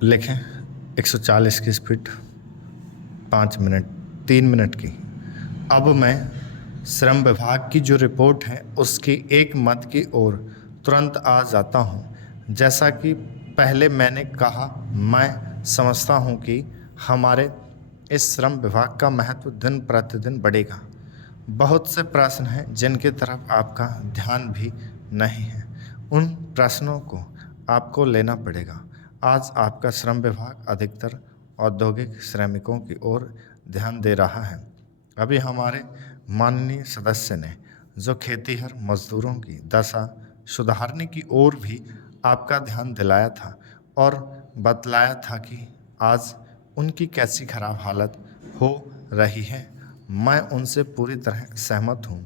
लिखें 140 की speed, 5 minute, 3 minute की। अब मैं श्रम विभाग की जो रिपोर्ट है उसकी एक मत की ओर तुरंत आ जाता हूँ। जैसा कि पहले मैंने कहा, मैं समझता हूँ कि हमारे इस श्रम विभाग का महत्व दिन प्रतिदिन बढ़ेगा। बहुत से प्रश्न हैं जिनकी तरफ आपका ध्यान भी नहीं है। उन प्रश्नों को आपको लेना पड़ेगा। आज आपका श्रम विभाग अधिकतर औद्योगिक श्रमिकों की ओर ध्यान दे रहा है। अभी हमारे माननीय सदस्य ने जो खेतीहर मजदूरों की दशा सुधारने की ओर भी आपका ध्यान दिलाया था और बतलाया था कि आज उनकी कैसी खराब हालत हो रही है, मैं उनसे पूरी तरह सहमत हूँ।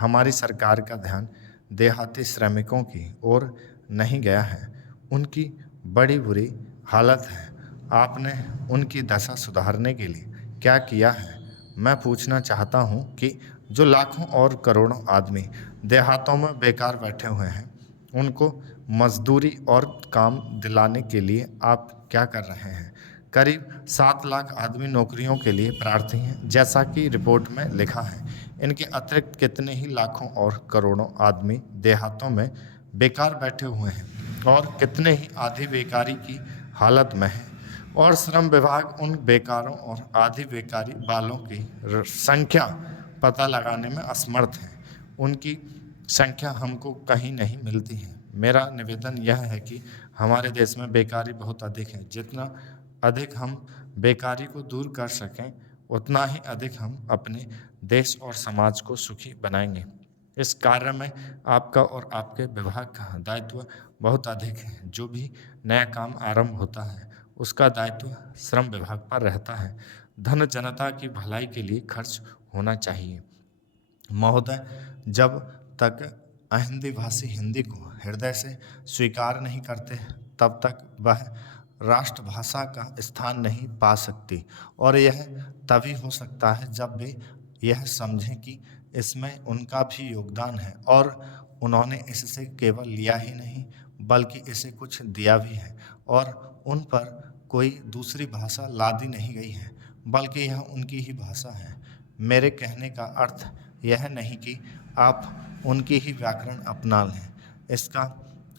हमारी सरकार का ध्यान देहाती श्रमिकों की ओर नहीं गया है। उनकी बड़ी बुरी हालत है। आपने उनकी दशा सुधारने के लिए क्या किया है? मैं पूछना चाहता हूँ कि जो लाखों और करोड़ों आदमी देहातों में बेकार बैठे हुए हैं, उनको मजदूरी और काम दिलाने के लिए आप क्या कर रहे हैं? करीब 7 लाख आदमी नौकरियों के लिए प्रार्थी हैं, जैसा कि रिपोर्ट में लिखा है। इनके अतिरिक्त कितने ही लाखों और करोड़ों आदमी देहातों में बेकार बैठे हुए हैं और कितने ही आधी बेकारी की हालत में हैं। और श्रम विभाग उन बेकारों और आधी बेकारी वालों की संख्या पता लगाने में असमर्थ है। उनकी संख्या हमको कहीं नहीं मिलती है। मेरा निवेदन यह है कि हमारे देश में बेकारी बहुत अधिक है। जितना अधिक हम बेकारी को दूर कर सकें, उतना ही अधिक हम अपने देश और समाज को सुखी बनाएंगे। इस कार्य में आपका और आपके विभाग का दायित्व बहुत अधिक है। जो भी नया काम आरंभ होता है, उसका दायित्व श्रम विभाग पर रहता है। धन जनता की भलाई के लिए खर्च होना चाहिए। महोदय, जब तक अहिंदी भाषी हिंदी को हृदय से स्वीकार नहीं करते, तब तक वह राष्ट्रभाषा का स्थान नहीं पा सकती। और यह तभी हो सकता है जब वे यह समझें कि इसमें उनका भी योगदान है और उन्होंने इससे केवल लिया ही नहीं, बल्कि इसे कुछ दिया भी है और उन पर कोई दूसरी भाषा लादी नहीं गई है, बल्कि यह उनकी ही भाषा है। मेरे कहने का अर्थ यह नहीं कि आप उनकी ही व्याकरण अपना लें। इसका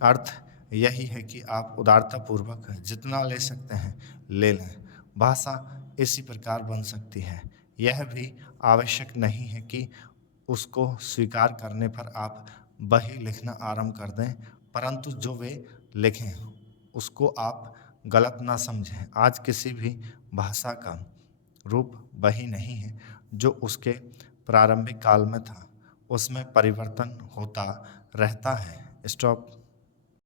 अर्थ यही है कि आप उदारतापूर्वक जितना ले सकते हैं ले लें। भाषा इसी प्रकार बन सकती है। यह भी आवश्यक नहीं है कि उसको स्वीकार करने पर आप वही लिखना आरंभ कर दें, परंतु जो वे लिखें उसको आप गलत ना समझें। आज किसी भी भाषा का रूप वही नहीं है जो उसके प्रारंभिक काल में था। उसमें परिवर्तन होता रहता है। स्टॉप।